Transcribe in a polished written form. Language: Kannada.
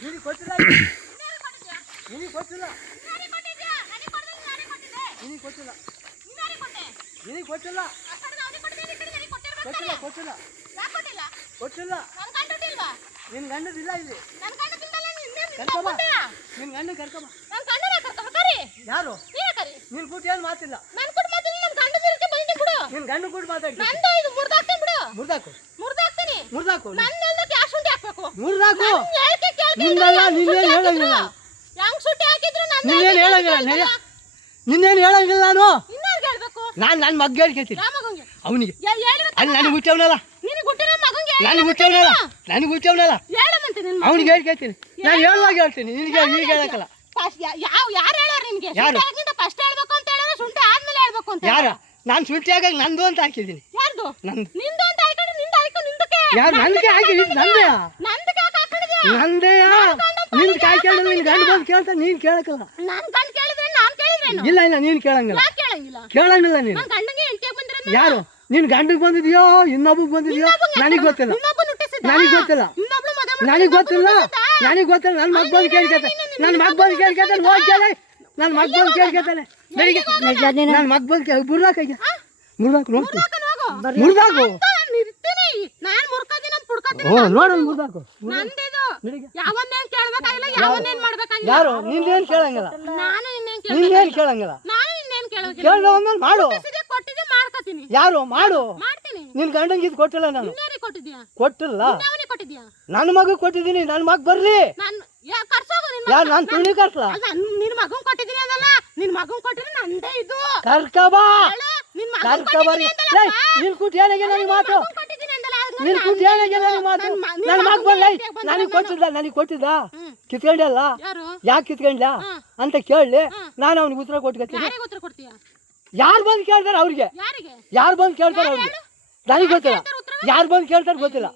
ನಿನಗೆ ಕೊಟ್ಟಿಲ್ಲ ನಿನಗೆ ಕೊಟ್ಟಿಲ್ಲ ನಿನಗೆ ಕೊಟ್ಟಿಲ್ಲ ನಿನಗೆ ಕೊಟ್ಟಿಲ್ಲ ಕೊಟ್ಟಿಲ್ಲ ಕೊಟ್ಟಿಲ್ಲ ಕೊಟ್ಟಿಲ್ಲ ನಿನ್ನ ಗಂಡದಿಲ್ಲ ಇಲ್ಲಿ ಕರ್ಕಮ್ಮ ನಿನ್ನ ಗಂಡ ಕರ್ಕಮ್ಮ ಯಾರು ನಿನ್ ಕೂಟ ಏನು ಮಾತಿಲ್ಲ ನಿನ್ ಗಂಡ ಕೂಡ ಮಾತಾಡಿ ಮುರ್ದಾಕು ಮುರ್ದಾಕು ಮುರ್ದಾಕು ನಿನ್ನೆಲ್ಲ ನಿನ್ನೇನು ಹೇಳಂಗಿಲ್ಲ ನಿನ್ನೇನು ಹೇಳಂಗಿಲ್ಲ ನಿನ್ನೇನು ಹೇಳಂಗಿಲ್ಲ ನಾನು ನನ್ನ ಮಗ್ಗ ಹೇಳ್ಕೇತೀನಿ ಅವನಿಗೆ ಅಲ್ಲಿ ನನಗೆ ಹುಟ್ಟವನಲ್ಲ ನನಗೆ ಹುಟ್ಟವನಲ್ಲ ಅವನಿಗೆ ಹೇಳ್ಕೇತೀನಿ ನಾನು ಹೇಳುವಾಗ ಹೇಳ್ತೀನಿ ನಿನಗೆ ಈಗ ಹೇಳಕ್ಕಲ್ಲ ಯಾರು ನಾನು ಶುಂಠಿ ಆಗಾಗ ನಂದು ಅಂತ ಹಾಕಿದ್ದೀನಿ ಯಾರು ನನಗೆ ಹಾಕಿದ್ದೀನಿ ನಂದೆಯಾ ನಿನ್ ಕಾಯ್ಕೊಂಡು ನಿನ್ ಗಂಡು ಬಂದು ಕೇಳ್ತಾ ನೀನ್ ಕೇಳಕ್ಕಲ್ಲ ಇಲ್ಲ ಇಲ್ಲ ನೀನ್ ಕೇಳಂಗಿಲ್ಲ ನೀನು ಯಾರು ನಿನ್ ಗಂಡಿಗೆ ಬಂದಿದ್ಯೋ ಇನ್ನೊಬ್ಬಗೆ ಬಂದಿದ್ಯೋ ನನಗೆ ಗೊತ್ತಿಲ್ಲ ನನ್ನ ಮಗ ಬಂದು ಕೇಳ್ಕೇತಾನೆ ನನ್ನ ಮಗ ಬಂದು ಕೇಳ್ಕೇತಾನೆ ಹೋಗ್ತಾನೆ ನನ್ನ ಮಗ ಬಂದು ಕೇಳ್ಕೇತಾನೆ ನನ್ನ ಮಗ ಬಂದು ಮುರ್ದಾಕ ನೋಡ್ತೀನಿ ಮುರ್ದಾಕು ನೋಡೋಣ ಮುರ್ದಾಕು ಯಾರು ನಿಂದೇನು ಕೇಳಂಗಿಲ್ಲ ನಿಂದೇನು ಕೇಳಂಗಿಲ್ಲ ಕೇಳಿದ ಮಾಡು ಯಾರು ಮಾಡು ನಿನ್ ಗಂಡಂಗೆ ಇದು ಕೊಟ್ಟಿಲ್ಲ ನಾನು ಕೊಟ್ಟಿಲ್ಲ ನನ್ನ ಮಗ ಕೊಟ್ಟಿದ್ದೀನಿ ನನ್ನ ಮಗ ಬರ್ಲಿ ಯಾರು ನಾನು ತುಳಿ ಕರ್ಸಲ ಕರ್ಕಬಾ ನಿನ್ ಕೂಟ ಏನಾಗೆ ನನಗೆ ಮಾತು ನಿನ್ ಕೂಟ ಏನಾಗೆ ನನಗೆ ಮಾತು ನನ್ನ ಮಗ ಬರ್ಲ ನನಗೆ ಕೊಟ್ಟಿದ್ದ ಕಿತ್ಕೊಂಡಲ್ಲ ಯಾಕೆ ಕಿತ್ಕೊಂಡ್ಲ ಅಂತ ಕೇಳಲಿ ನಾನು ಅವ್ನಿಗೆ ಉತ್ತರ ಕೊಟ್ಕೊತೀನಿ ಯಾರು ಬಂದು ಕೇಳ್ತಾರೆ ಅವ್ರಿಗೆ ಯಾರು ಬಂದು ಕೇಳ್ತಾರೆ ಅವ್ರಿಗೆ ನನಗೆ ಗೊತ್ತಿಲ್ಲ ಯಾರು ಬಂದು ಕೇಳ್ತಾರೆ ಗೊತ್ತಿಲ್ಲ